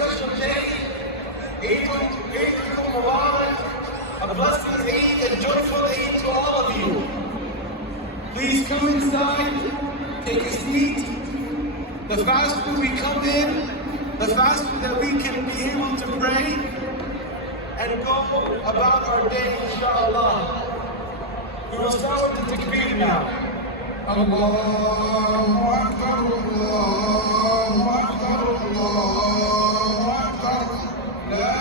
special day. Eid Mubarak, a blessed Eid and joyful Eid to all of you. Please come inside, take a seat. The faster we come in, the faster that we can be able to pray and go about our day, inshallah. We will start with the takbir now. Allahu Akbar, Allahu Akbar, Allahu Akbar. La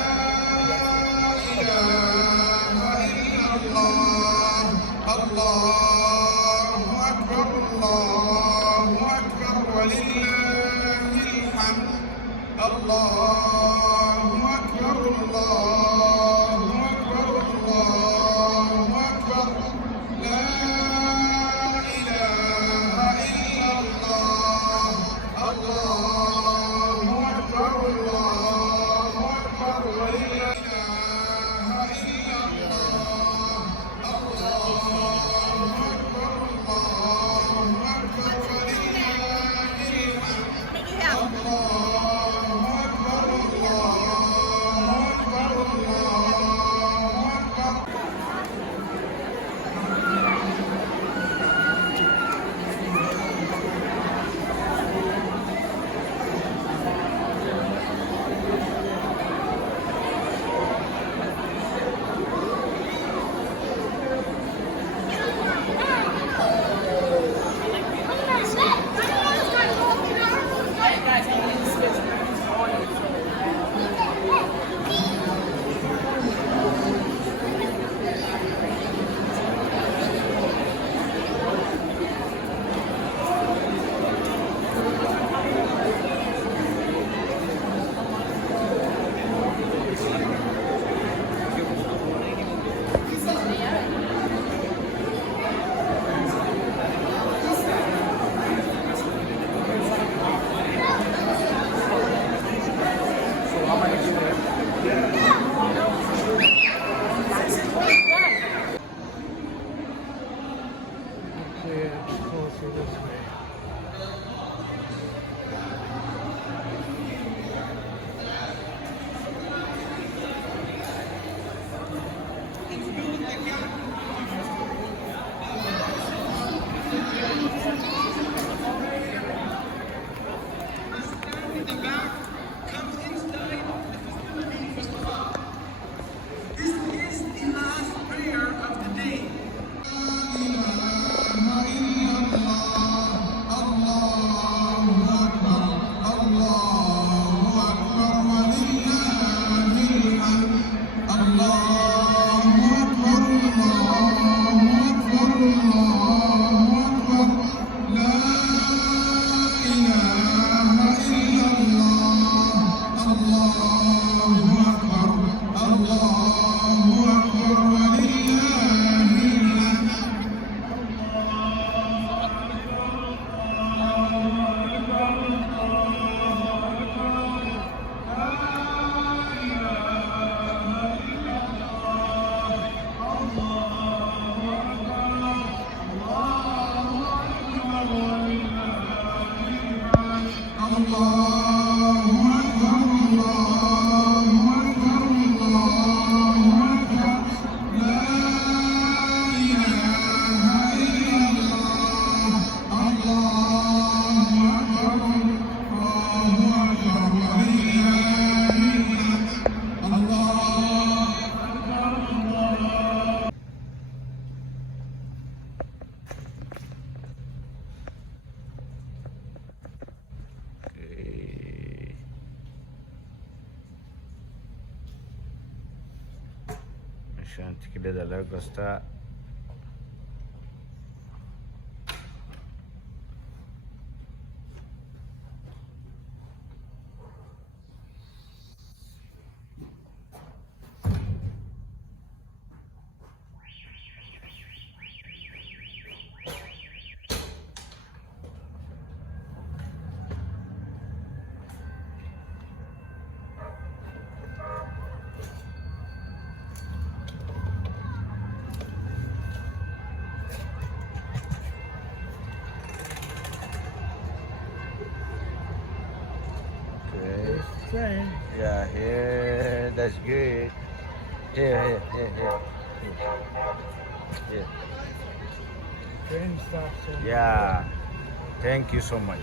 ilaha illallah. Allahu Akbar, Allahu Akbar. Walillahil hamd. Allahu Akbar, Allahu Akbar, Allahu Akbar. La Şantikide de Lagos'ta saying. Yeah, here, that's good. Here. Here. Train stops. Yeah, thank you so much.